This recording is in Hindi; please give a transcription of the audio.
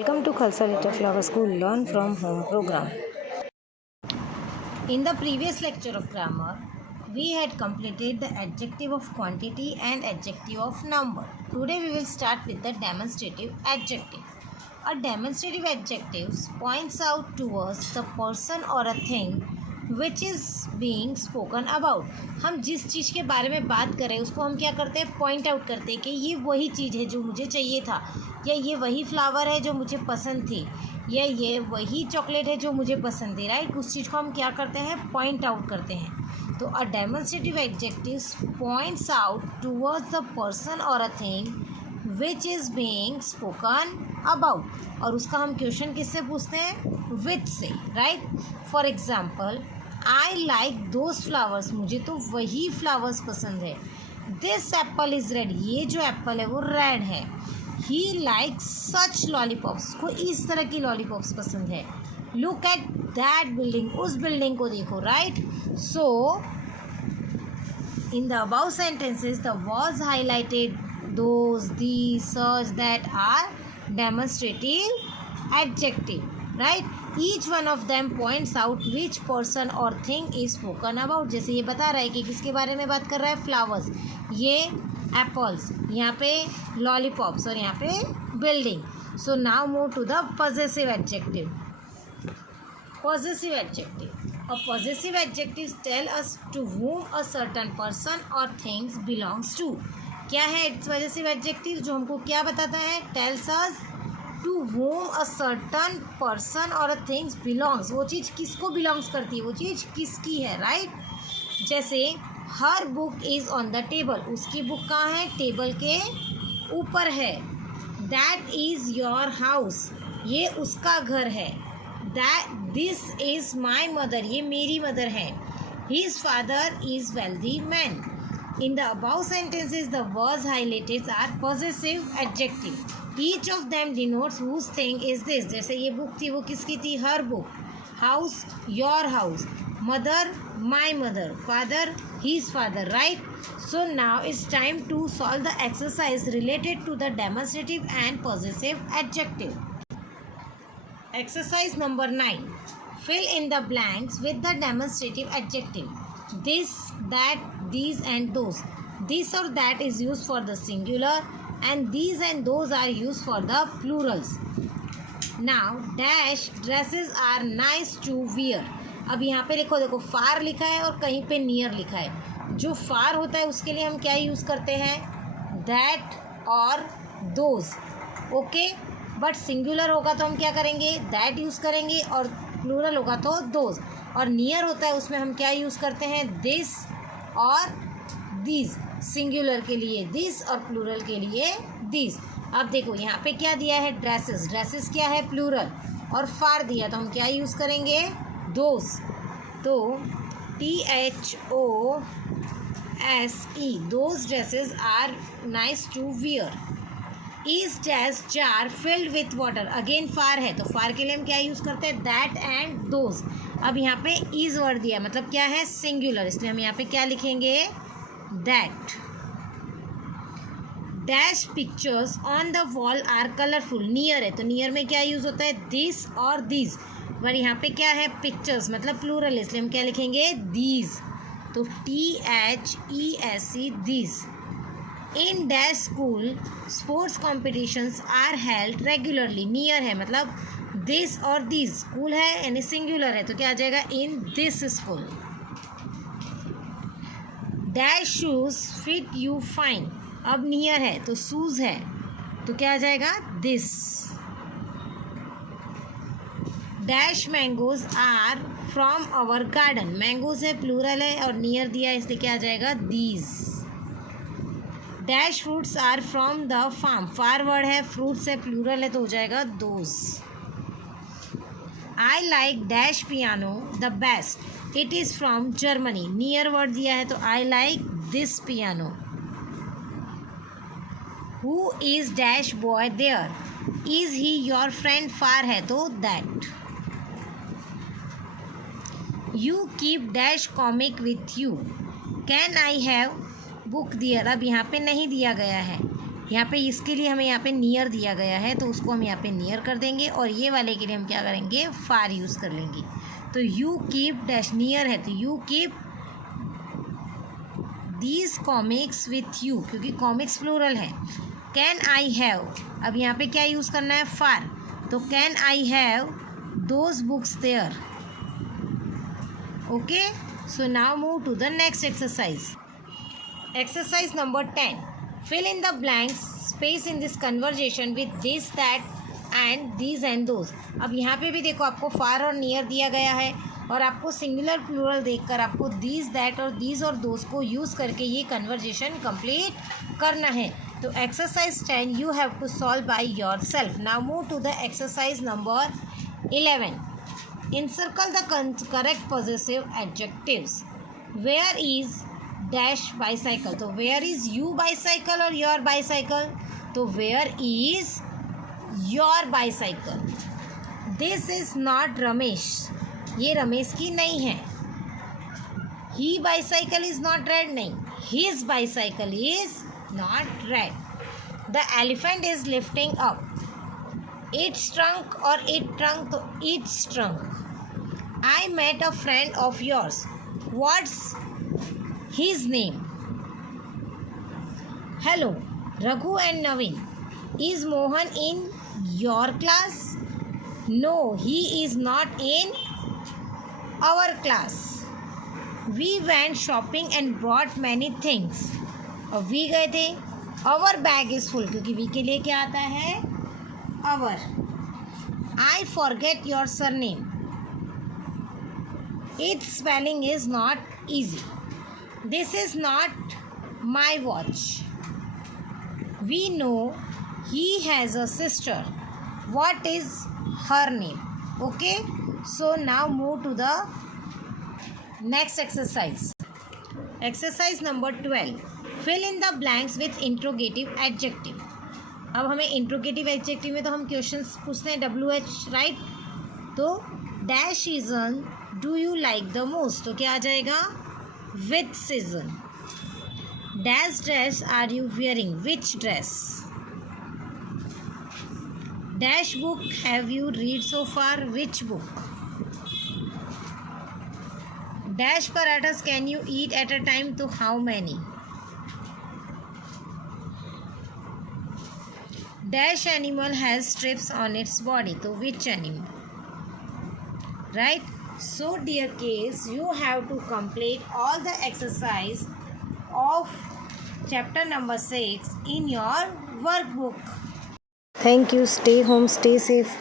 Welcome to Khalsa Little Flower School Learn from Home program. In the previous lecture of grammar, we had completed the adjective of quantity and adjective of number. Today we will start with the demonstrative adjective. A demonstrative adjective points out towards the person or a thing which is being spoken about. हम जिस चीज़ के बारे में बात कर रहे हैं उसको हम क्या करते हैं, पॉइंट आउट करते हैं कि ये वही चीज़ है जो मुझे चाहिए था, या ये वही फ्लावर है जो मुझे पसंद थी, या ये वही चॉकलेट है जो मुझे पसंद थी, राइट। उस चीज़ को हम क्या करते हैं, पॉइंट आउट करते हैं। तो a demonstrative adjective points out towards the person और a thing which is being spoken about, और उसका हम क्वेश्चन किससे पूछते हैं, विच से, right. For example, I like those flowers, मुझे तो वही फ्लावर्स पसंद है। दिस एप्पल इज़ रेड, ये जो एप्पल है वो रेड है। ही लाइक सच लॉलीपॉप्स, को इस तरह की लॉलीपॉप्स पसंद है। लुक एट दैट बिल्डिंग, उस बिल्डिंग को देखो, right. So in the above sentences the words highlighted, those, these, such, that are demonstrative adjective, right? Each one of them points out which person or thing is spoken about. जैसे ये बता रहा है कि किसके बारे में बात कर रहा है, फ्लावर्स, ये एप्पल्स, यहाँ पे लॉलीपॉप्स और यहाँ पे building. So now move to the possessive adjective. Possessive adjective. A possessive adjective tell us to whom a certain person or things belongs to. क्या है पॉजेसिव एडजेक्टिव, जो हमको क्या बताता है, tells us to whom a certain person और अ थिंग्स बिलोंग्स, वो चीज़ किसको बिलोंग्स करती है, वो चीज़ किसकी है, राइट। जैसे her book is on the table, उसकी बुक कहाँ है, टेबल के ऊपर है। दैट इज़ योर हाउस, ये उसका घर है। That this is my mother, ये मेरी मदर है। His father is wealthy man. In the above sentences, the words highlighted are possessive adjective. Each of them denotes whose thing is this. जैसे ये बुक थी, वो किसकी थी, her book. House, your house. Mother, my mother. Father, his father, right? So now it's time to solve the exercise related to the demonstrative and possessive adjective. Exercise number 9. Fill in the blanks with the demonstrative adjective. This, that, these and those. This or that is used for the singular and these and those are used for the plurals. Now dash dresses are nice to wear. अब यहाँ पे देखो फार लिखा है और कहीं पे नियर लिखा है। जो फार होता है उसके लिए हम क्या यूज़ करते हैं, दैट और दोज, ओके। बट सिंगुलर होगा तो हम क्या करेंगे, दैट यूज़ करेंगे, और प्लूरल होगा तो दोज। और नियर होता है उसमें हम क्या यूज़ करते हैं, दिस और दिस। सिंगुलर के लिए दिस और प्लूरल के लिए दिस। अब देखो यहाँ पे क्या दिया है, ड्रेसेस, ड्रेसेस क्या है, प्लूरल, और फार दिया तो हम क्या यूज़ करेंगे, दोस। तो THOSE, those dresses are nice to wear. Is dash jar filled with water, again far है तो फार के लिए हम क्या यूज़ करते हैं, दैट एंड दोज। अब यहाँ पे इज वर्ड दिया, मतलब क्या है, सिंगुलर, इसलिए हम यहाँ पे क्या लिखेंगे, that. Dash pictures on the wall are colourful, near है तो नियर में क्या यूज़ होता है, दिस और दिस। पर यहाँ पे क्या है, पिक्चर्स मतलब प्लूरल है, इसलिए हम क्या लिखेंगे, दीज। तो THESE, this. In dash school sports competitions are held regularly, near है मतलब दिस और दिस, स्कूल है यानी सिंगुलर है तो क्या आ जाएगा, in this school. Dash shoes fit you fine, अब नियर है तो शूज है तो क्या आ जाएगा, this. Dash mangoes are from our garden, mangoes है प्लूरल है और नियर दिया इसलिए क्या आ जाएगा, these. Dash fruits are from the farm, far word है, फ्रूट्स है प्लूरल है तो हो जाएगा those. I like dash piano the best, it is from Germany, near word दिया है तो I like this piano. Who is dash boy there, is he your friend, far है तो that. You keep dash comic with you, can I have book there, अब यहाँ पे नहीं दिया गया है। यहाँ पे इसके लिए हमें यहाँ पे नियर दिया गया है तो उसको हम यहाँ पे नियर कर देंगे, और ये वाले के लिए हम क्या करेंगे, फार यूज़ कर लेंगे। तो यू कीप डैश नियर है तो you keep these comics with you, क्योंकि कॉमिक्स प्लूरल है। कैन आई हैव, अब यहाँ पे क्या यूज़ करना है, फार, तो can I have those books there. Okay, so now move to the next exercise. Exercise number 10, fill in the blanks space in this conversation with this, that and these and those। अब यहाँ पे भी देखो आपको फार और नियर दिया गया है, और आपको सिंगुलर प्लूरल देखकर आपको दीज दैट और दीज और दोज को यूज़ करके ये कन्वर्जेशन कंप्लीट करना है। तो exercise 10 you have to solve by yourself. Now move to the exercise number 11। Encircle the correct positive adjectives. Where is dash bicycle, तो वेयर इज़ यू बाईसाइकिल और योर बाईसाइकिल, तो where is your bicycle. This is not Ramesh, ये रमेश की नहीं है। He bicycle is not red, नहीं, his bicycle is not red. The elephant is lifting up its trunk, और इट ट्रंक तो its trunk. I met a friend of yours, what's his name? Hello, Raghu and Naveen. Is Mohan in your class? No, he is not in our class. We went shopping and brought many things. अब we गए थे, our bag is full, क्योंकि we के लिए क्या आता है, our। I forget your surname. Its spelling is not easy. This is not my watch. We know he has a sister. What is her name? Okay, so now move to the next exercise. Exercise number 12. Fill in the blanks with interrogative adjective. अब हमें interrogative adjective में तो हम questions पूछते हैं WH, right? तो dash season do you like the most, तो क्या आ जाएगा, which season। dash dress are you wearing, which dress। dash book have you read so far, which book। dash parathas can you eat at a time, to how many। dash animal has strips on its body, to which animal, right। So dear kids, you have to complete all the exercise of chapter number 6 in your workbook. Thank you. Stay home, stay safe.